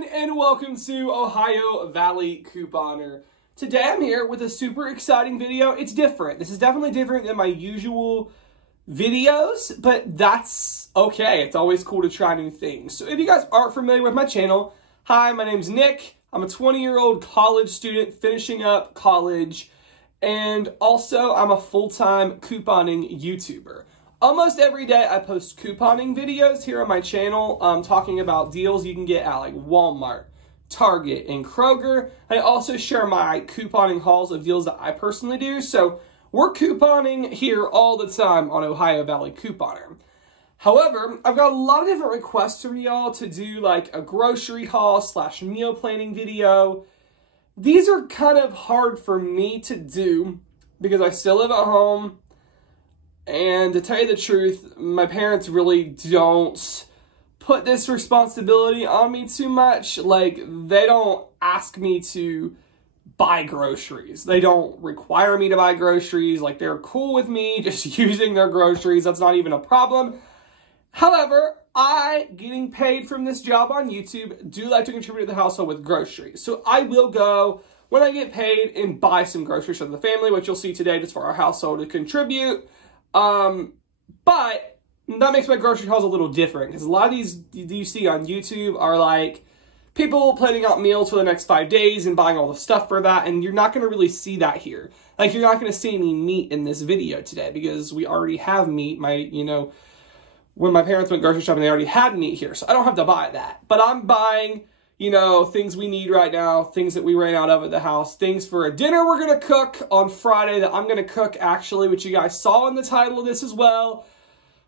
everyone, and welcome to Ohio Valley Couponer. Today I'm here with a super exciting video. It's different. This is definitely different than my usual videos, but that's okay. It's always cool to try new things. So if you guys aren't familiar with my channel, hi, my name's Nick. I'm a 20-year-old college student finishing up college, and also I'm a full-time couponing YouTuber. Almost every day I post couponing videos here on my channel, talking about deals you can get at like Walmart, Target, and Kroger. I also share my couponing hauls of deals that I personally do. So we're couponing here all the time on Ohio Valley Couponer. However, I've got a lot of different requests from y'all to do like a grocery haul / meal planning video. These are kind of hard for me to do because I still live at home. And to tell you the truth, my parents really don't put this responsibility on me too much. Like, they don't ask me to buy groceries. They don't require me to buy groceries. Like, they're cool with me just using their groceries. That's not even a problem. However, I, getting paid from this job on YouTube, do like to contribute to the household with groceries. So I will go, when I get paid, and buy some groceries for the family, which you'll see today just for our household to contribute. But that makes my grocery hauls a little different because a lot of these you see on YouTube are like people planning out meals for the next 5 days and buying all the stuff for that, and you're not going to really see that here. Like, you're not going to see any meat in this video today because we already have meat. When my parents went grocery shopping, they already had meat here, so I don't have to buy that. But I'm buying, things we need right now, things that we ran out of at the house, things for a dinner we're going to cook on Friday that I'm going to cook, actually, which you guys saw in the title of this as well.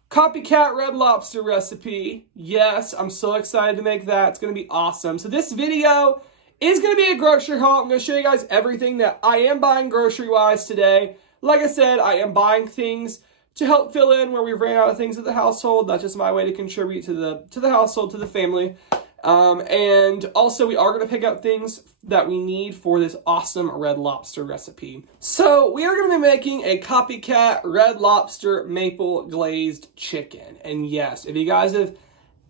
Copycat Red Lobster recipe. Yes, I'm so excited to make that. It's going to be awesome. So this video is going to be a grocery haul. I'm going to show you guys everything that I am buying grocery-wise today. Like I said, I am buying things to help fill in where we ran out of things at the household. That's just my way to contribute to the household, to the family. And also we are going to pick out things that we need for this awesome Red Lobster recipe. So we are going to be making a Copycat Red Lobster Maple Glazed Chicken. And yes, if you guys have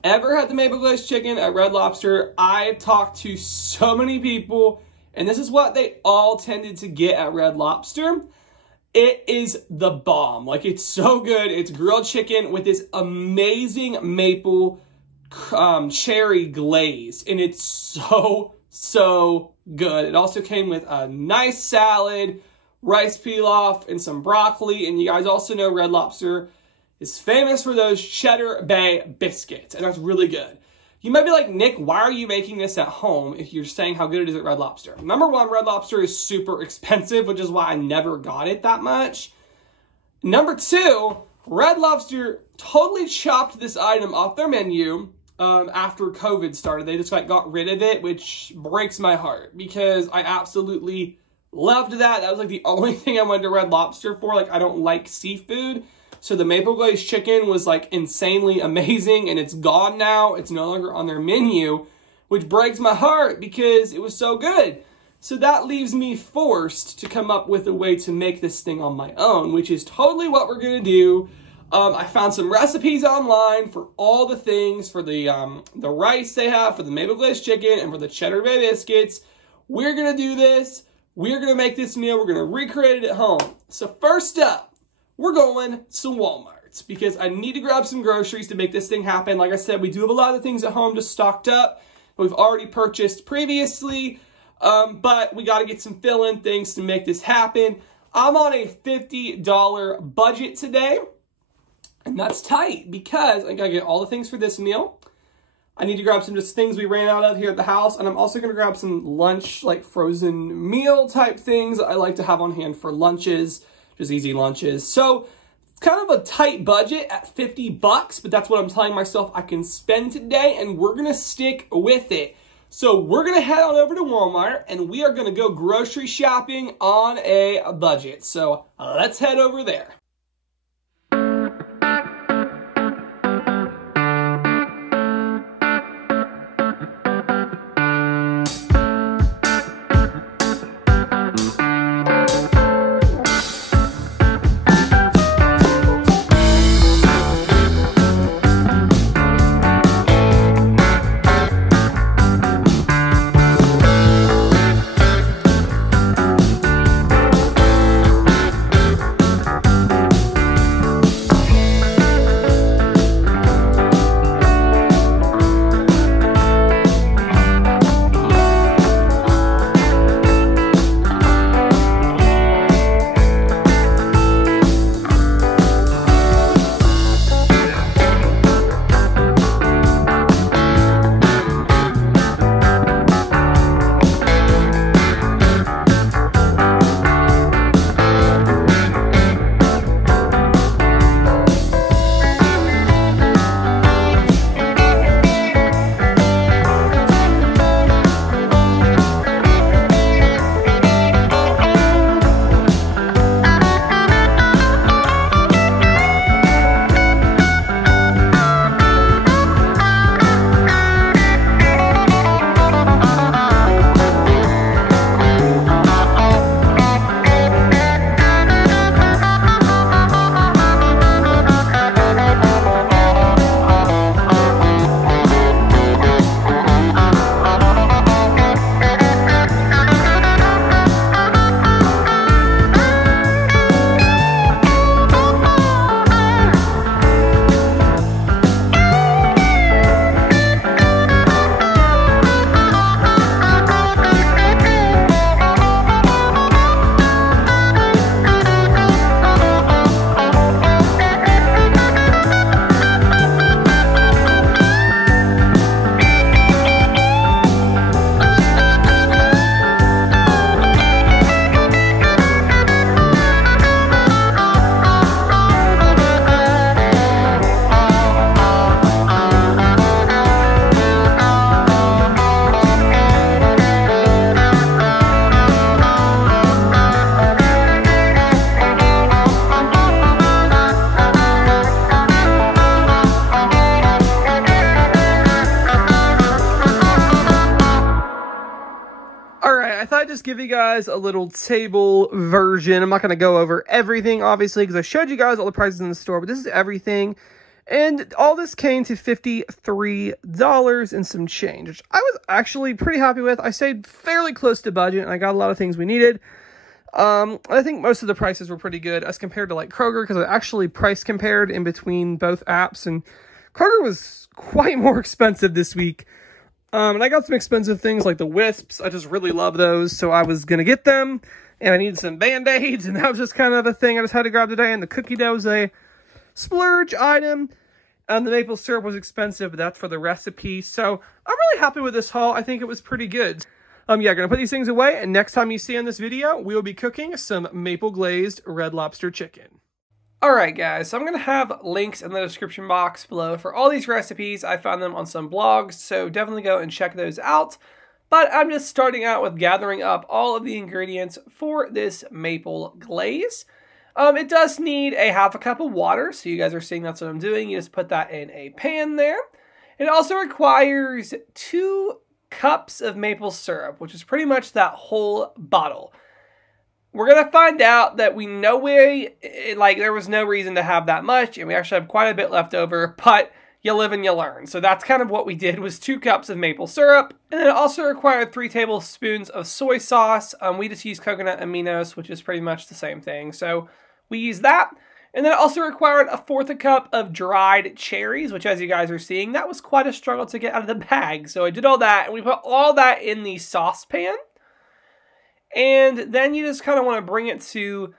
ever had the Maple Glazed Chicken at Red Lobster, I talked to so many people, and this is what they all tended to get at Red Lobster. It is the bomb. Like, it's so good. It's grilled chicken with this amazing maple cherry glaze, and it's so good. It also came with a nice salad, rice pilaf, and some broccoli. And you guys also know Red Lobster is famous for those Cheddar Bay biscuits, and that's really good. You might be like, Nick, why are you making this at home if you're saying how good it is at Red Lobster? Number one, Red Lobster is super expensive, which is why I never got it that much. Number two, Red Lobster totally chopped this item off their menu after COVID started. They just got rid of it, which breaks my heart because I absolutely loved that. That was like the only thing I went to Red Lobster for. Like, I don't like seafood. So the maple glazed chicken was like insanely amazing, and it's gone now. It's no longer on their menu, which breaks my heart because it was so good. So that leaves me forced to come up with a way to make this thing on my own, which is totally what we're going to do. I found some recipes online for all the things, for the rice they have, for the maple glazed chicken, and for the Cheddar Bay biscuits. We're going to do this. We're going to make this meal. We're going to recreate it at home. So first up, we're going to Walmart because I need to grab some groceries to make this thing happen. Like I said, we do have a lot of things at home just stocked up. We've already purchased previously, but we got to get some fill-in things to make this happen. I'm on a $50 budget today. And that's tight because I gotta get all the things for this meal. I need to grab some just things we ran out of here at the house. And I'm also gonna grab some lunch, like frozen meal type things I like to have on hand for lunches, just easy lunches. So it's kind of a tight budget at 50 bucks, but that's what I'm telling myself I can spend today, and we're gonna stick with it. So we're gonna head on over to Walmart and we are gonna go grocery shopping on a budget. So let's head over there. give you guys a little table version. I'm not going to go over everything, obviously, because I showed you guys all the prices in the store, but this is everything. And all this came to $53 and some change, which I was actually pretty happy with. I stayed fairly close to budget, and I got a lot of things we needed. I think most of the prices were pretty good as compared to like Kroger, because I actually price compared in between both apps, and Kroger was quite more expensive this week. And I got some expensive things like the Wisps. I just really love those, so I was going to get them. And I needed some Band-Aids, and that was just kind of the thing I just had to grab today. And the cookie dough was a splurge item. And the maple syrup was expensive, but that's for the recipe. So I'm really happy with this haul. I think it was pretty good. Yeah, gonna put these things away, and next time you see in this video, we will be cooking some maple glazed red lobster chicken. Alright guys, so I'm going to have links in the description box below for all these recipes. I found them on some blogs, so definitely go and check those out. But I'm just starting out with gathering up all of the ingredients for this maple glaze. It does need a half a cup of water, so you guys are seeing that's what I'm doing. You just put that in a pan there. It also requires 2 cups of maple syrup, which is pretty much that whole bottle. We're going to find out that there was no reason to have that much, and we actually have quite a bit left over, but you live and you learn. So that's kind of what we did, was 2 cups of maple syrup, and then it also required 3 tablespoons of soy sauce. We just use coconut aminos, which is pretty much the same thing, so we use that. And then it also required a 1/4 cup of dried cherries, which as you guys are seeing, that was quite a struggle to get out of the bag. So I did all that, and we put all that in the saucepan. And then you just kind of want to bring it to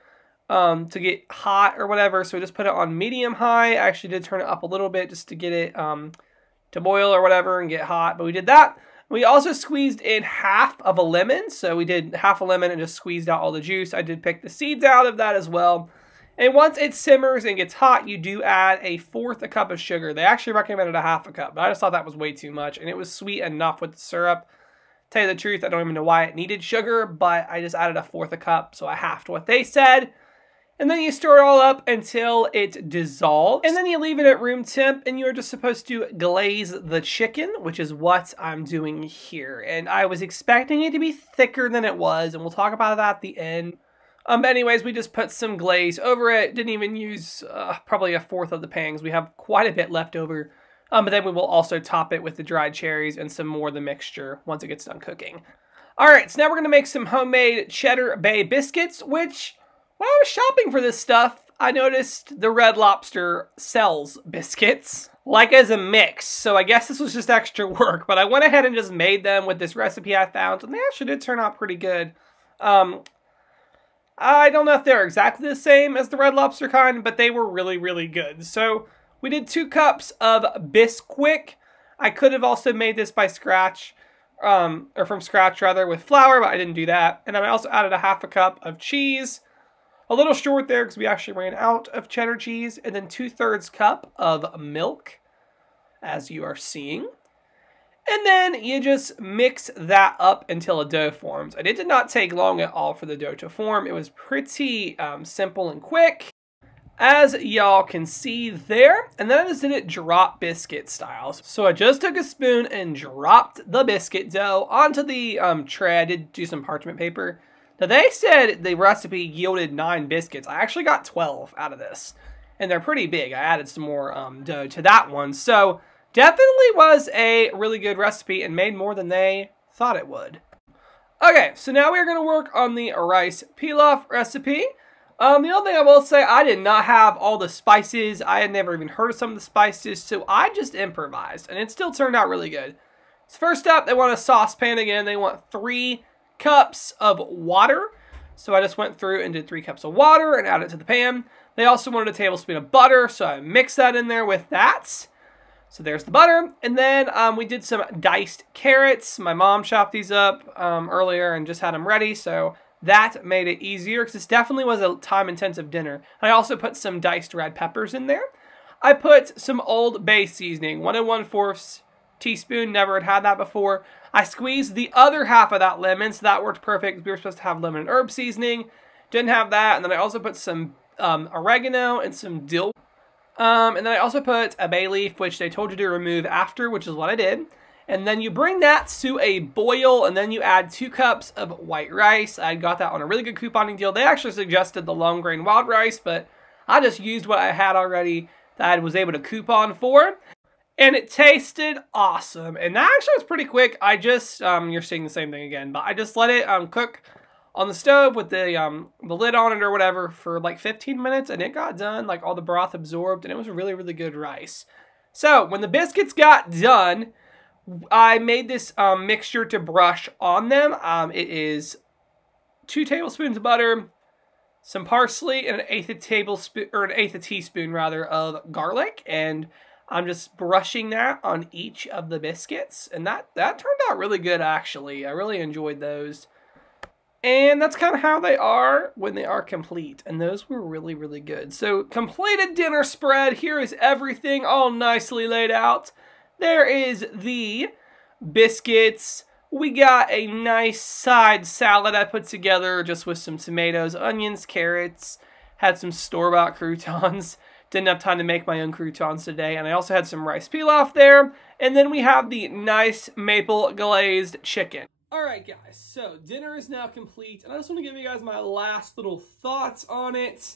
get hot or whatever. So we just put it on medium high. I actually did turn it up a little bit just to get it to boil or whatever and get hot. But we did that. We also squeezed in half of a lemon. So we did half a lemon and just squeezed out all the juice. I did pick the seeds out of that as well. And once it simmers and gets hot, you do add a 1/4 cup of sugar. They actually recommended a half a cup, but I just thought that was way too much. And it was sweet enough with the syrup. Tell you the truth, I don't even know why it needed sugar, but I just added a 1/4 cup, so I halved what they said. And then you stir it all up until it dissolves. And then you leave it at room temp, and you're just supposed to glaze the chicken, which is what I'm doing here. And I was expecting it to be thicker than it was, and we'll talk about that at the end. Anyways, we just put some glaze over it. Didn't even use probably a 1/4 of the pangs. We have quite a bit left over. But then we will also top it with the dried cherries and some more of the mixture once it gets done cooking. Alright, so now we're going to make some homemade cheddar bay biscuits, which, when I was shopping for this stuff, I noticed the Red Lobster sells biscuits, like as a mix. So I guess this was just extra work, but I went ahead and just made them with this recipe I found, and they actually did turn out pretty good. I don't know if they're exactly the same as the Red Lobster kind, but they were really, really good. So we did 2 cups of Bisquick. I could have also made this by scratch, or from scratch rather, with flour, but I didn't do that. And then I also added a half a cup of cheese. A little short there because we actually ran out of cheddar cheese. And then 2/3 cup of milk, as you are seeing. And then you just mix that up until a dough forms. And it did not take long at all for the dough to form. It was pretty simple and quick, as y'all can see there. And then I just did it drop biscuit style. So I just took a spoon and dropped the biscuit dough onto the tray. I did do some parchment paper. Now they said the recipe yielded 9 biscuits. I actually got 12 out of this. And they're pretty big. I added some more dough to that one. So definitely was a really good recipe and made more than they thought it would. Okay, so now we're going to work on the rice pilaf recipe. The only thing I will say, I did not have all the spices. I had never even heard of some of the spices, so I just improvised, and it still turned out really good. So first up, they want a saucepan again. They want 3 cups of water. So I just went through and did 3 cups of water and added it to the pan. They also wanted a tablespoon of butter, so I mixed that in there with that. So there's the butter. And then we did some diced carrots. My mom chopped these up earlier and just had them ready, so that made it easier because this definitely was a time-intensive dinner. I also put some diced red peppers in there. I put some Old Bay seasoning, 1 1/4 teaspoon. Never had that before. I squeezed the other half of that lemon, so that worked perfect. We were supposed to have lemon and herb seasoning. Didn't have that. And then I also put some oregano and some dill. And then I also put a bay leaf, which they told you to remove after, which is what I did. And then you bring that to a boil, and then you add 2 cups of white rice. I got that on a really good couponing deal. They actually suggested the long grain wild rice, but I just used what I had already that I was able to coupon for. And it tasted awesome. And that actually was pretty quick. I just, you're seeing the same thing again, but I just let it cook on the stove with the lid on it or whatever for like 15 minutes, and it got done, like all the broth absorbed, and it was really, really good rice. So when the biscuits got done, I made this mixture to brush on them. It is 2 tablespoons of butter, some parsley, and an eighth a teaspoon rather of garlic, and I'm just brushing that on each of the biscuits, and that turned out really good actually. I really enjoyed those. And that's kind of how they are when they are complete. And those were really, really good. So, completed dinner spread. Here is everything all nicely laid out. There is the biscuits. We got a nice side salad I put together just with some tomatoes, onions, carrots. Had some store-bought croutons. Didn't have time to make my own croutons today. And I also had some rice pilaf there. And then we have the nice maple glazed chicken. Alright guys, so dinner is now complete, and I just want to give you guys my last little thoughts on it.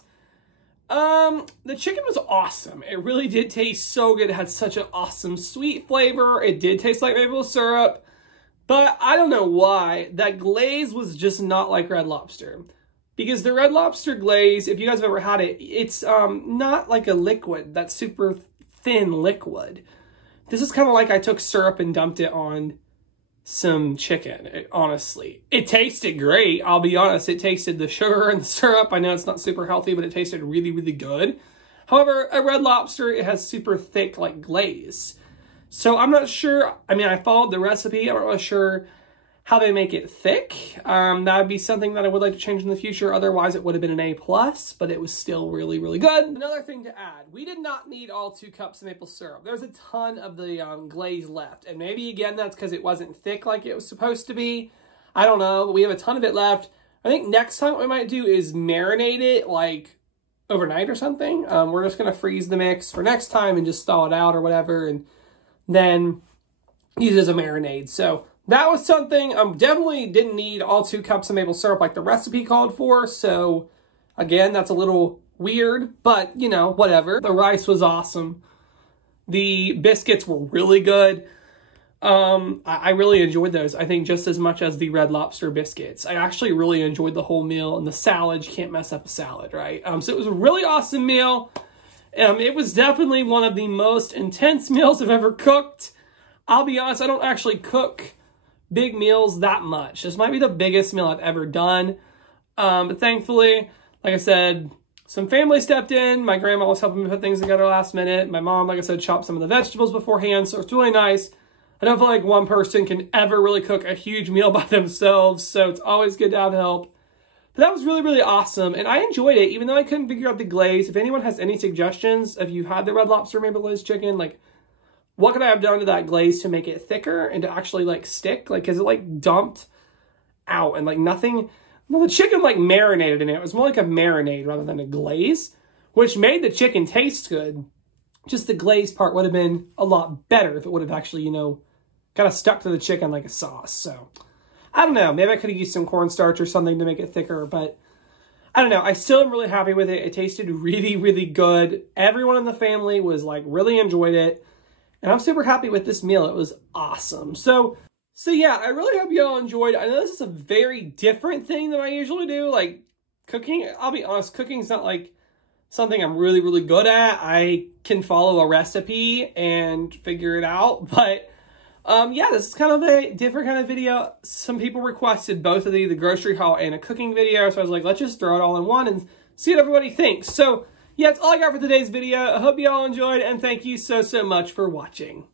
The chicken was awesome. It really did taste so good. It had such an awesome sweet flavor. It did taste like maple syrup, but I don't know why. That glaze was just not like Red Lobster. Because the Red Lobster glaze, if you guys have ever had it, it's not like a liquid, that super thin liquid. This is kind of like I took syrup and dumped it on some chicken, honestly. It tasted great, I'll be honest. It tasted the sugar and the syrup. I know it's not super healthy, but it tasted really, really good. However, a Red Lobster, it has super thick, like, glaze. So I'm not sure, I mean, I followed the recipe. I'm not really sure how they make it thick. That would be something that I would like to change in the future. Otherwise, it would have been an A+, but it was still really, really good. Another thing to add, we did not need all 2 cups of maple syrup. There's a ton of the glaze left, and maybe, again, that's because it wasn't thick like it was supposed to be. I don't know, but we have a ton of it left. I think next time what we might do is marinate it, like, overnight or something. We're just going to freeze the mix for next time and just thaw it out or whatever, and then use it as a marinade. So that was something. Definitely didn't need all 2 cups of maple syrup like the recipe called for. So, again, that's a little weird, but, you know, whatever. The rice was awesome. The biscuits were really good. I really enjoyed those. I think just as much as the Red Lobster biscuits. I actually really enjoyed the whole meal. And the salad, you can't mess up a salad, right? So it was a really awesome meal. It was definitely one of the most intense meals I've ever cooked. I'll be honest, I don't actually cook big meals that much. This might be the biggest meal I've ever done. But thankfully, like I said, some family stepped in. My grandma was helping me put things together last minute. My mom, like I said, chopped some of the vegetables beforehand, so it's really nice. I don't feel like one person can ever really cook a huge meal by themselves, so it's always good to have help. But that was really, really awesome, and I enjoyed it, even though I couldn't figure out the glaze. If anyone has any suggestions, if you've had the Red Lobster maple glazed chicken, like, what could I have done to that glaze to make it thicker and to actually, like, stick? Like, is it, like, dumped out and, like, nothing? Well, the chicken, like, marinated in it. It was more like a marinade rather than a glaze, which made the chicken taste good. Just the glaze part would have been a lot better if it would have actually, you know, kind of stuck to the chicken like a sauce. So, I don't know. Maybe I could have used some cornstarch or something to make it thicker, but I don't know. I still am really happy with it. It tasted really, really good. Everyone in the family was, like, really enjoyed it. And I'm super happy with this meal. It was awesome. So yeah, I really hope you all enjoyed. I know this is a very different thing than I usually do. Like, cooking, I'll be honest, cooking's not, like, something I'm really, really good at. I can follow a recipe and figure it out. But, yeah, this is kind of a different kind of video. Some people requested both of the grocery haul and a cooking video. So I was like, let's just throw it all in one and see what everybody thinks. So yeah, that's all I got for today's video. I hope you all enjoyed, and thank you so, so much for watching.